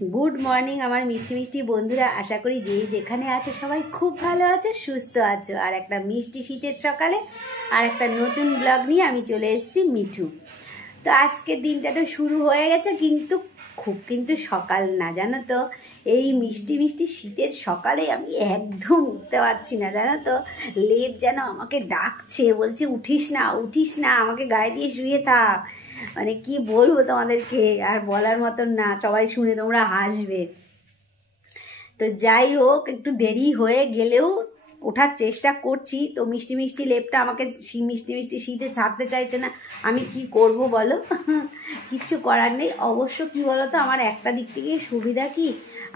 Good morning আমার মিষ্টি মিষ্টি বন্ধুরা, আশা করি যে যেখানে আছে সবাই খুব ভালো আছে, সুস্থ আছো। আর একটা মিষ্টি শীতের সকালে আর একটা নতুন ব্লগ নিয়ে আমি চলে এসেছি মিঠু। তো আজকের দিনটা তো শুরু হয়ে গেছে, কিন্তু সকাল না, জানো তো। এই মিষ্টি মিষ্টি শীতের সকালে আমি একদম উঠতে পারছি না, জানো তো। লেপ যেন আমাকে ডাকছে, বলছে উঠিস না উঠিস না, আমাকে গায়ে দিয়ে শুয়ে থাক। মানে কি বলবো তোমাদেরকে, আর বলার মতন না, সবাই শুনে তোমরা হাসবে। তো যাই হোক, একটু দেরি হয়ে গেলেও ওঠার চেষ্টা করছি। তো মিষ্টি মিষ্টি লেপটা আমাকে মিষ্টি মিষ্টি শীতে ছাড়তে চাইছে না, আমি কি করব বলো। কিচ্ছু করার নেই। অবশ্য কি বলো তো, আমার একটা দিক থেকে সুবিধা কি,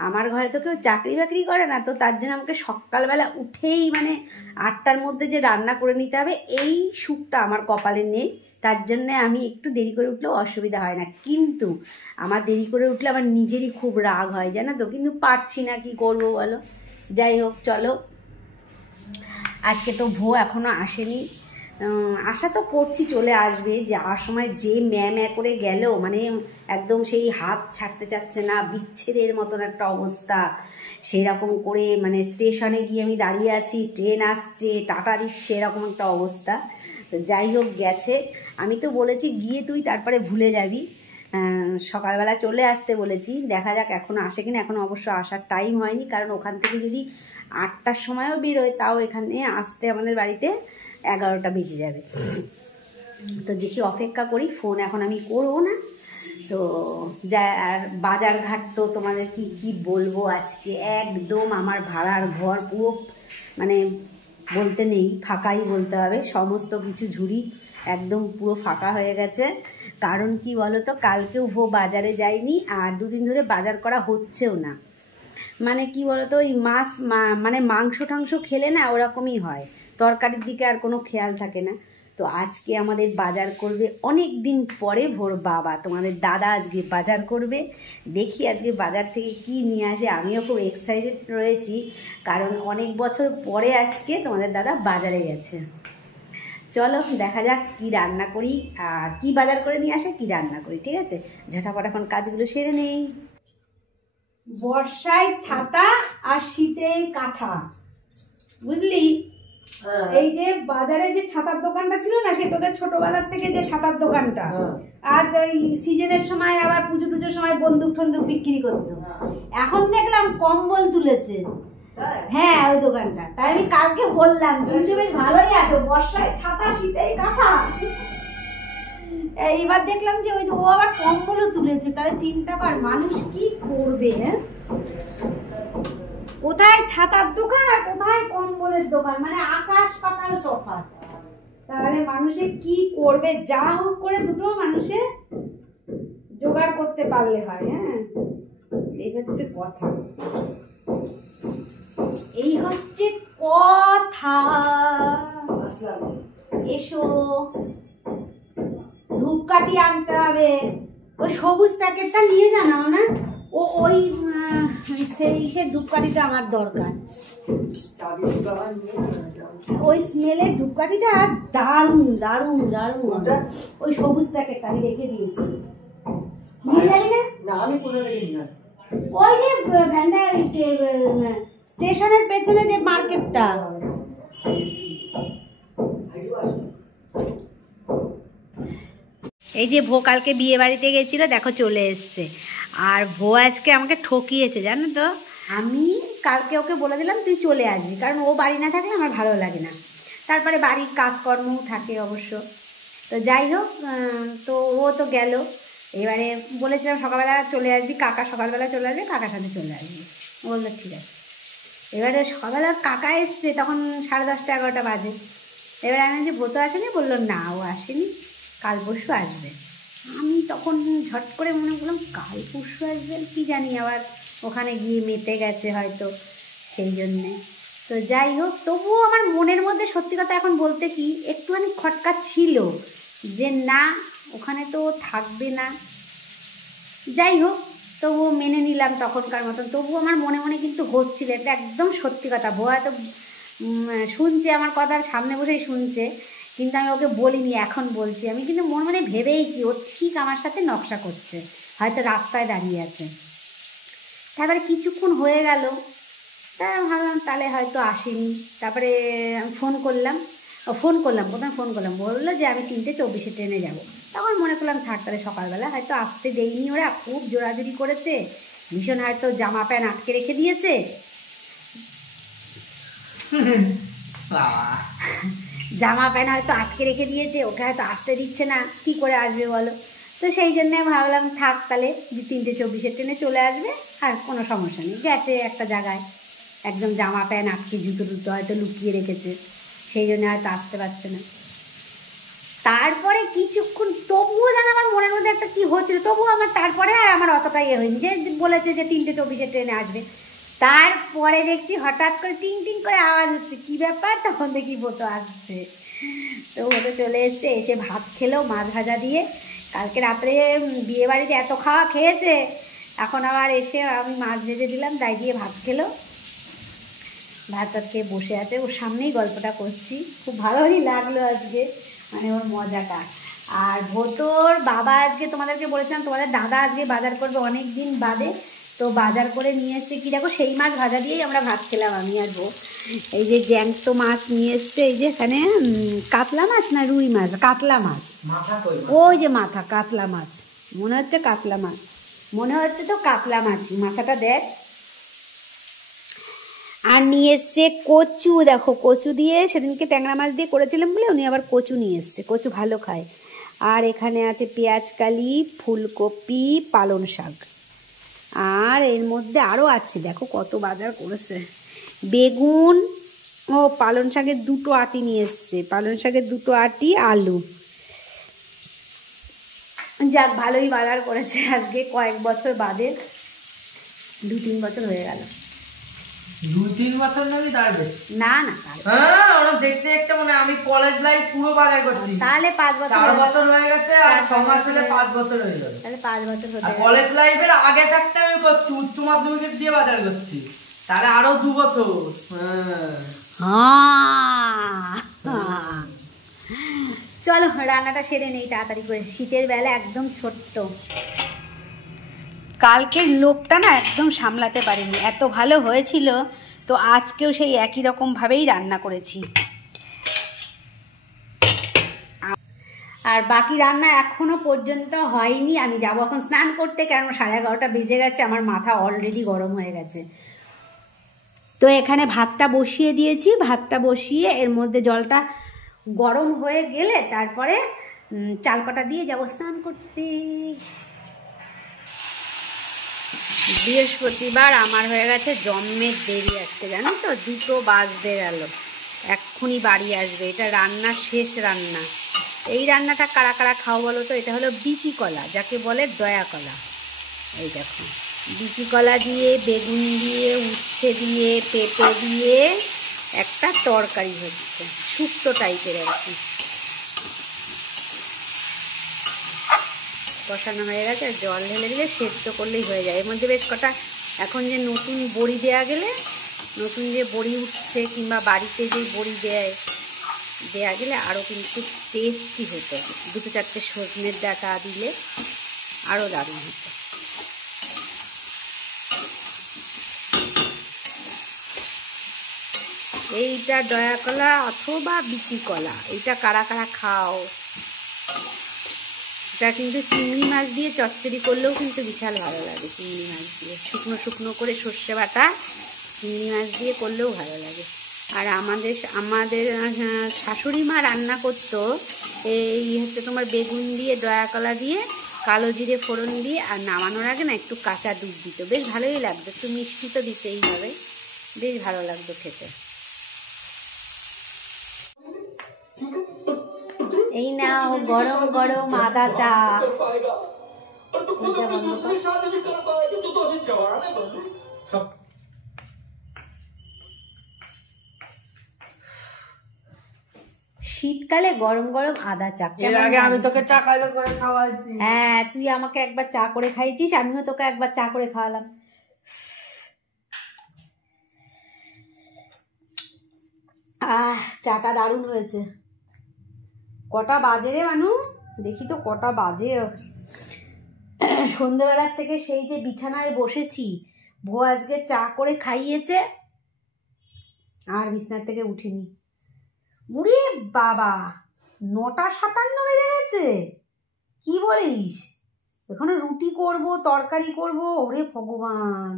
আমার ঘরে তো কেউ চাকরি বাকরি করে না, তো তার জন্য আমাকে সকালবেলা উঠেই মানে 8টার মধ্যে যে রান্না করে নিতে হবে, এই সুখটা আমার কপালে নেই। তার জন্যে আমি একটু দেরি করে উঠলেও অসুবিধা হয় না। কিন্তু আমার দেরি করে উঠলে আমার নিজেরই খুব রাগ হয়, জানো তো। কিন্তু পারছি না, কি করবো বলো। যাই হোক, চলো। আজকে তো এখনও আসেনি। আশা তো করছি চলে আসবে। যাওয়ার সময় যে ম্যা করে গেল, মানে একদম সেই হাত ছাড়তে চাচ্ছে না, বিচ্ছেদের মতন একটা অবস্থা। সেরকম করে মানে স্টেশনে গিয়ে আমি দাঁড়িয়ে আছি, ট্রেন আসছে, টাটা দিচ্ছে, এরকম একটা অবস্থা। তো যাই হোক, গেছে। আমি তো বলেছি গিয়ে তুই তারপরে ভুলে যাবি, সকালবেলা চলে আসতে বলেছি। দেখা যাক এখনও আসে কিনা। এখন অবশ্য আসার টাইম হয়নি, কারণ ওখান থেকে যদি 8টার সময়ও বেরোয়, তাও এখানে আসতে আমাদের বাড়িতে 11টা বেজে যাবে। তো দেখি, অপেক্ষা করি। ফোন এখন আমি করবো না। তো যা, আর বাজার ঘাট তো তোমাদের কি বলবো, আজকে একদম আমার ভাড়ার ঘর পুরো মানে বলতে নেই, ফাঁকাই বলতে হবে। সমস্ত কিছু ঝুড়ি একদম পুরো ফাঁকা হয়ে গেছে। কারণ কি বলো তো, কালকেও বাজারে যায়নি, আর দুদিন ধরে বাজার করা হচ্ছেও না। মানে কি বলতো, ওই মানে মাংস টাংস খেলে না ওরকমই হয়, তরকারির দিকে আর কোনো খেয়াল থাকে না। তো আজকে আমাদের বাজার করবে অনেক দিন পরে বাবা, তোমাদের দাদা আজকে বাজার করবে। দেখি আজকে বাজার থেকে কি নিয়ে আসে। আমিও খুব এক্সাইটেড রয়েছি, কারণ অনেক বছর পরে আজকে তোমাদের দাদা বাজারে গেছে। চলো দেখা যাক কি রান্না করি, আর কি বাজার করে নিয়ে আসে, কি রান্না করি। ঠিক আছে, ঝটাপট এখন কাজগুলো সেরে নেই। বর্ষায় ছাতা আর শীতে কাঁথা, বুঝলি। এই যে বাজারে যে ছাতার দোকানটা ছিল না, সে তোদের ছোটবেলার থেকে যে ছাতার দোকানটা, আর ওই সিজনের সময় আবার পুজো টুজোর সময় বন্দুক টন্দুক বিক্রি করতো। এখন দেখলাম কম্বল তুলেছে। হ্যাঁ, ওই দোকানটা। তাই আমি কালকে বললাম, তুমি বেশ ভালোই আছো, বর্ষায় ছাতা শীতে কাঁথা। এইবার দেখলাম যে ওই ও আবার কম্বলও তুলেছে। তাহলে চিন্তা কর মানুষ কি করবে। হ্যাঁ, কোথায় ছাতার দোকান আর কোথায় কম্বলের দোকান, মানে আকাশ পাতাল তফাৎ। তাহলে মানুষে কি করবে। যা হোক করে দুটো মানুষে জোগাড় করতে পারলে হয়। হ্যাঁ, এই হচ্ছে কথা, এই হচ্ছে কথা। এসো, ধূপকাঠি আনতে হবে। ওই সবুজ প্যাকেটটা নিয়ে জানাও না, ওই সেই ধূপকাঠিটা আমার দরকার। ওই স্মেলের ধূপকাঠিটা দারুণ দারুণ দারুণ। ওই সবুজ প্যাকেটটা আমি রেখে দিয়েছি, নিয়ে যাবি না? ওই যে ভ্যান্ডা স্টেশনের পেছনে যে মার্কেটটা। এই যে কালকে বিয়ে বাড়িতে গেছিল, দেখো চলে এসছে। আর আজকে আমাকে ঠকিয়েছে, জানো তো। আমি কালকে ওকে বলে দিলাম তুই চলে আসবি, কারণ ও বাড়ি না থাকলে আমার ভালো লাগে না। তারপরে বাড়ির কাজকর্ম থাকে অবশ্য। তো যাই হোক, তো ও তো গেল। এবারে বলেছিলাম সকালবেলা চলে আসবি, কাকা সকালবেলা চলে আসবে, কাকার সাথে চলে আসবি। ও বললো ঠিক আছে। এবারে সকালবেলা কাকা এসছে, তখন 10:30 11টা বাজে। এবারে আমি যে ভোতো আসেনি, বললো না ও আসেনি, কাল পরশু আসবে। আমি তখন ঝট করে মনে করলাম কাল পরশু আসবে, কি জানি আবার ওখানে গিয়ে মেতে গেছে হয়তো, সেই জন্যে। তো যাই হোক, তবুও আমার মনের মধ্যে সত্যি কথা এখন বলতে কি একটুখানি খটকা ছিল, যে না ওখানে তো থাকবে না। যাই হোক, তবুও মেনে নিলাম তখনকার মতন। তবুও আমার মনে মনে কিন্তু হচ্ছিল, এটা একদম সত্যি কথা। হয়তো শুনছে আমার কথা, সামনে বসেই শুনছে, কিন্তু আমি ওকে বলিনি, এখন বলছি। আমি কিন্তু মনে ভেবেইছি ও ঠিক আমার সাথে নকশা করছে, হয়তো রাস্তায় দাঁড়িয়ে আছে। তারপরে কিছুক্ষণ হয়ে গেল, তাই ভাবলাম তাহলে হয়তো আসেনি। তারপরে ফোন করলাম, প্রথমে ফোন করলাম, বললো যে আমি 3:24 ট্রেনে যাব। তখন মনে করলাম থাক তাহলে সকালবেলা হয়তো আসতে দেয়নি, ওরা খুব জোরাজুরি করেছে, ভীষণ হয়তো জামা প্যান্ট আটকে রেখে দিয়েছে, জামা প্যান্ট হয়তো আটকে রেখে দিয়েছে, ওকে হয়তো আসতে দিচ্ছে না, কী করে আসবে বলো। তো সেই জন্যে ভাবলাম থাক তাহলে 3:24 ট্রেনে চলে আসবে, আর কোনো সমস্যা নেই, গেছে একটা জায়গায় একদম জামা প্যান্ট আটকে, জুতো টুতো হয়তো লুকিয়ে রেখেছে, সেই জন্য হয়তো আসতে পারছে না। তারপরে কিছুক্ষণ তবুও যেন আমার মনের মধ্যে একটা কী হচ্ছিল, তবুও আমার তারপরে আর আমার অতটা ইয়ে হয়নি, যে বলেছে যে 3:24 ট্রেনে আসবে। তারপরে দেখছি হঠাৎ করে টিং টিং করে আওয়াজ হচ্ছে, কী ব্যাপার, তখন দেখি বোতো আসছে। তো ওতো চলে এসছে, এসে ভাত খেলো মাছ ভাজা দিয়ে, কালকে রাত্রে বিয়েবাড়িতে এত খাওয়া খেয়েছে, এখন আবার এসে আমি মাছ ভেজে দিলাম, তাই দিয়ে ভাত খেলো, ভাত টাত খেয়ে বসে আছে, ওর সামনেই গল্পটা করছি, খুব ভালোই লাগলো আজকে, মানে ওর মজাটা। আর ভোতর বাবা আজকে, তোমাদেরকে বলেছিলাম তোমাদের দাদা আজকে বাজার করবে অনেক দিন বাদে, তো বাজার করে নিয়ে এসছে কি দেখো, সেই মাছ ভাজা দিয়েই আমরা ভাত খেলাম আমি আর বউ। এই যে জ্যান্ত মাছ নিয়ে এসছে, এই যে এখানে কাতলা মাছ না রুই মাছ, কাতলা মাছ, ওই যে মাথা, কাতলা মাছ মনে হচ্ছে, কাতলা মাছ মনে হচ্ছে, তো কাতলা মাছই, মাথাটা দেখ। আর নিয়ে এসছে কচু, দেখো কচু দিয়ে সেদিনকে ট্যাংরা মাছ দিয়ে করেছিলাম বলে উনি আবার কচু নিয়ে এসছে, কচু ভালো খায়। আর এখানে আছে পেঁয়াজকালি, ফুলকপি, পালং শাক, আর এর মধ্যে আরও আছে, দেখো কত বাজার করেছে, বেগুন, ও পালং শাকের 2টো আটি নিয়ে এসছে, পালং শাকের 2টো আটি, আলু। যাক ভালোই বাজার করেছে আজকে, কয়েক বছর বাদে, 2-3 বছর হয়ে গেল, 2-3 বছর নাকি তার বেশি, না না হ্যাঁ ওরা দেখতে দেখতে মানে আমি কলেজ লাইফ পুরো বাজার করছি, তাহলে 5 বছর, 4 বছর হয়ে গেছে, আর 6 মাস হলে 5 বছর হয়ে গেল, তাহলে 5 বছর হতে আর কলেজ লাইফের আগে থাকতে আমি করছি, উচ্চ মাধ্যমিক দিয়ে বাজার করছি, তাহলে আরো 2 বছর। হ্যাঁ চলো রান্নাটা সেরে নেই তাড়াতাড়ি করে, শীতের বেলা একদম ছোট্ট, কালকের লোকটা না একদম সামলাতে পারিনি, এত ভালো হয়েছিল, তো আজকেও সেই একই রকমভাবেই রান্না করেছি। আর বাকি রান্না এখনো পর্যন্ত হয়নি, আমি যাবো এখন স্নান করতে, কারণ 11:30 বেজে গেছে, আমার মাথা অলরেডি গরম হয়ে গেছে। তো এখানে ভাতটা বসিয়ে দিয়েছি, ভাতটা বসিয়ে এর মধ্যে জলটা গরম হয়ে গেলে তারপরে চাল কটা দিয়ে যাবো স্নান করতে। বৃহস্পতিবার আমার হয়ে গেছে জন্মের দেরি আজকে, জানো তো, 2টো বাজতে গেল, এক্ষুনি বাড়ি আসবে, এটা রান্নার শেষ রান্না। এই রান্নাটা কারা কারা খাও বলো তো, এটা হলো বিচি কলা, যাকে বলে দয়া কলা। এই দেখো বিচি কলা দিয়ে, বেগুন দিয়ে, উচ্ছে দিয়ে, পেঁপে দিয়ে একটা তরকারি হচ্ছে, শুক্তো টাইপের আর কি, কষানো হয়ে গেছে, জল ঢেলে দিলে সেদ্ধ করলেই হয়ে যায়। এর মধ্যে বেশ কটা এখন যে নতুন বড়ি দেয়া গেলে, নতুন যে বড়ি উঠছে, কিংবা বাড়িতে যে বড়ি দেয়া গেলে আরও কিন্তু টেস্টি হতো, 2-4টে সজনের ডাঁটা দিলে আরও দারুণ হতো। এইটা দয়া কলা অথবা বিচি কলা, এইটা কারা কারা খাও। এটা কিন্তু চিংড়ি মাছ দিয়ে চচ্চড়ি করলেও কিন্তু বিশাল ভালো লাগে, চিংড়ি মাছ দিয়ে শুকনো শুকনো করে সর্ষে বাটা চিংড়ি মাছ দিয়ে করলেও ভালো লাগে। আর আমাদের শাশুড়ি মা রান্না করতো, এই হচ্ছে তোমার বেগুন দিয়ে, দয়া কলা দিয়ে, কালো জিরে ফোড়ন দিয়ে, আর নামানোর আগে না একটু কাঁচা দুধ দিত, বেশ ভালোই লাগতো, একটু মিষ্টি তো দিতেই হবে, বেশ ভালো লাগতো খেতে। এই নাও গরম গরম আদা চা। শীতকালে গরম গরম আদা চা, এর আগে আমি তোকে চা করে খাওয়াইছি। হ্যাঁ তুই আমাকে একবার চা করে খাইছিস, আমিও তোকে একবার চা করে খাওয়ালাম। চাটা দারুণ হয়েছে। কটা বাজে রে মানু, দেখি তো কটা বাজে। সন্ধ্যেবেলার থেকে সেই যে বিছানায় বসেছি, ভো আজকে চা করে খাইয়েছে আর বিছনার থেকে উঠিনি। উড়ে বাবা 9:57 বেজে গেছে, কি বলিস? এখানে রুটি করব, তরকারি করব, ওরে ভগবান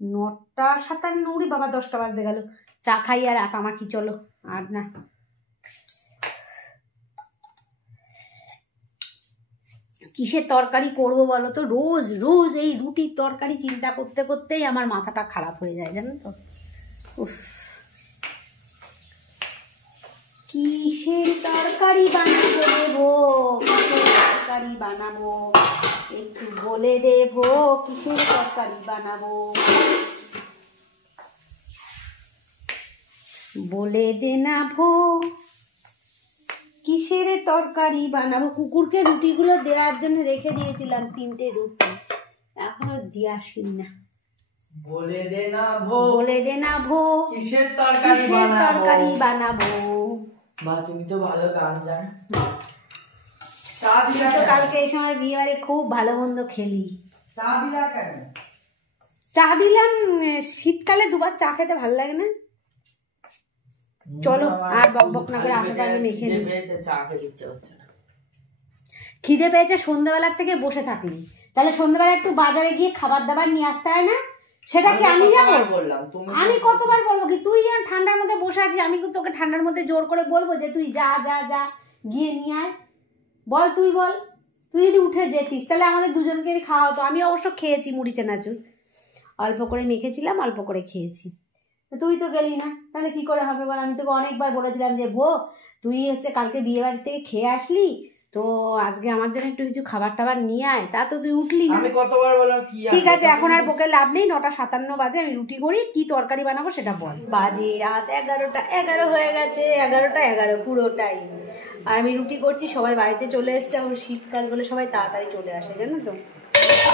9:57, উড়ি বাবা 10টা বাজতে গেল। চা খাই আর আঁকামাখি, চলো আর না। কিসের তরকারি করব বলো তো? রোজ রোজ এই রুটির তরকারি চিন্তা করতে করতেই আমার মাথাটা খারাপ হয়ে যায়, জানো তো। উফ, কিসের তরকারি বানাবো দেবো, কিসের তরকারি বানাবো একটু বলে দেবো, কিসের তরকারি বানাবো বলে দে না ভো, কিসের তরকারি বানাবো। কুকুরকে রুটিগুলো দেওয়ার জন্য রেখে দিয়েছিলাম 3টে রুটি, এখনো দিয়ে আসিনি না। বলে দে না ভো, বলে দে না ভো, কিসের তরকারি বানাবো। মা তুমি তো ভালো গান জানো। চা দিলা তো কালকে এই সময় বিয়ে বাড়ি খুব ভালো মন্দ খেলি। চা দিলা কেন? চা দিলাম, শীতকালে দুবার চা খেতে ভালো লাগে না। চলো আর বক বক না করে আটাটা মেখে নিই। চা খেতে ইচ্ছে হচ্ছে না। খিদে পেয়েছে সন্ধ্যাবেলার থেকে বসে থাকলি, তাহলে সন্ধ্যাবেলা একটু বাজারে গিয়ে খাবার দাবার নিয়ে আসতে হয় না? সেটা কি আমি যাবো? আমি কতবার বলবো কি? তুই যেন ঠান্ডার মধ্যে বসে আছিস, আমি কিন্তু তোকে ঠান্ডার মধ্যে জোর করে বলবো যে তুই যা যা যা গিয়ে নিয়ে আয়? বল, তুই বল। তুই যদি উঠে যেতিস তাহলে আমাদের দুজনকে খাওয়া হতো। আমি অবশ্য খেয়েছি মুড়ি চানাচুর, অল্প করে মেখেছিলাম, অল্প করে খেয়েছি। তুই তো গেলি না, তাহলে কি করে হবে বল? আমি তোকে অনেকবার বলেছিলাম যে ভো তুই হচ্ছে কালকে বিয়ে বাড়ি থেকে খেয়ে আসলি, তো আজকে আমার জন্য একটু কিছু খাবার টাবার নিয়ে আয়, তা তো তুই উঠলি না। আমি কতবার বললাম কি? ঠিক আছে, এখন আর বকে লাভ নেই। 9:57 বাজে, আমি রুটি করি, কি তরকারি বানাবো সেটা বল। বাজে রাত 11টা 11 হয়ে গেছে, 11টা 11 পুরোটাই। আর আমি রুটি করছি, সবাই বাড়িতে চলে এসছে। এখন শীতকাল বলে সবাই তাড়াতাড়ি চলে আসে, জানো তো।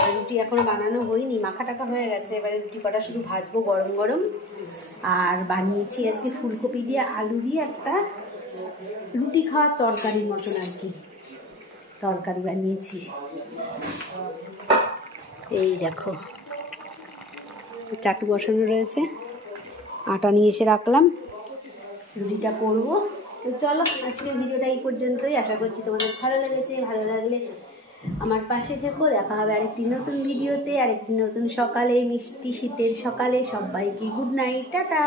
আর রুটি এখনো বানানো হয়নি, মাখা টাকা হয়ে গেছে। এবারে রুটি কটা শুধু ভাজবো গরম গরম। আর বানিয়েছি আজকে ফুলকপি দিয়ে আলু দিয়ে একটা রুটি খাওয়ার তরকারির মতন আর কি তরকারি বানিয়েছি। এই দেখো চাটু বসানো রয়েছে, আটা নিয়ে এসে রাখলাম, রুটিটা করব। তো চলো আজকের ভিডিওটা এই পর্যন্তই। আশা করছি তোমাদের ভালো লেগেছে। ভালো লাগলে আমার পাশে থেকো। দেখা হবে আরেকটি নতুন ভিডিওতে, আরেকটি নতুন সকালে, মিষ্টি শীতের সকালে। সবাইকে গুড নাইট, টাটা।